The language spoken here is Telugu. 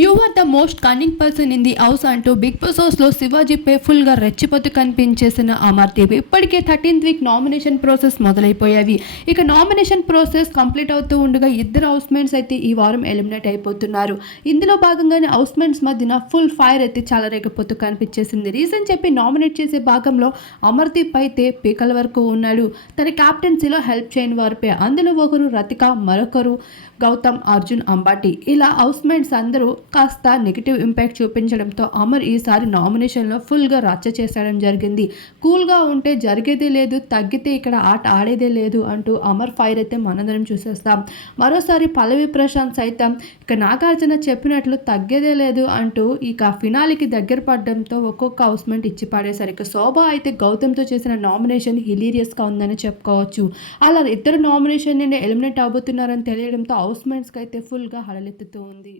You are the most cunning person in the house అంటూ బిగ్ బాస్ హౌస్లో శివాజీపై ఫుల్గా రెచ్చిపోతూ కనిపించేసిన అమర్దీప్ ఇప్పటికే థర్టీన్త్ వీక్ నామినేషన్ ప్రాసెస్ మొదలైపోయాయి. ఇక నామినేషన్ ప్రాసెస్ కంప్లీట్ అవుతూ ఉండగా ఇద్దరు హౌస్మేట్స్ అయితే ఈ వారం ఎలిమినేట్ అయిపోతున్నారు. ఇందులో భాగంగానే హౌస్మేట్స్ మధ్యన ఫుల్ ఫైర్ అయితే చాలా రేకపోతూ కనిపించేసింది. రీజన్ చెప్పి నామినేట్ చేసే భాగంలో అమర్దీప్ అయితే పీకల వరకు ఉన్నాడు. తన క్యాప్టెన్సీలో హెల్ప్ చేయని వారిపై అందులో ఒకరు రతిక మరొకరు గౌతమ్ అర్జున్ అంబాటి. ఇలా హౌస్మేట్స్ అందరూ కాస్త నెగిటివ్ ఇంపాక్ట్ చూపించడంతో అమర్ ఈసారి నామినేషన్లో ఫుల్గా రచ్చ చేసడం జరిగింది. కూల్గా ఉంటే జరిగేదే లేదు తగ్గితే ఇక్కడ ఆట ఆడేదే లేదు అంటూ అమర్ ఫైర్ అయితే మనందరం చూసేస్తాం. మరోసారి పల్లవి ప్రశాంత్ సైతం ఇక నాగార్జున చెప్పినట్లు తగ్గేదే లేదు అంటూ ఇక ఫినాలికి దగ్గర పడడంతో ఒక్కొక్క హౌస్మెంట్ ఇచ్చి పాడేసరికి శోభ అయితే గౌతమ్తో చేసిన నామినేషన్ హిలీరియస్గా ఉందని చెప్పుకోవచ్చు. అలా ఇద్దరు నామినేషన్ నిన్న ఎలిమినేట్ అవబోతున్నారని తెలియడంతో హౌస్మెంట్స్కి అయితే ఫుల్గా హడలెత్తుతూ ఉంది.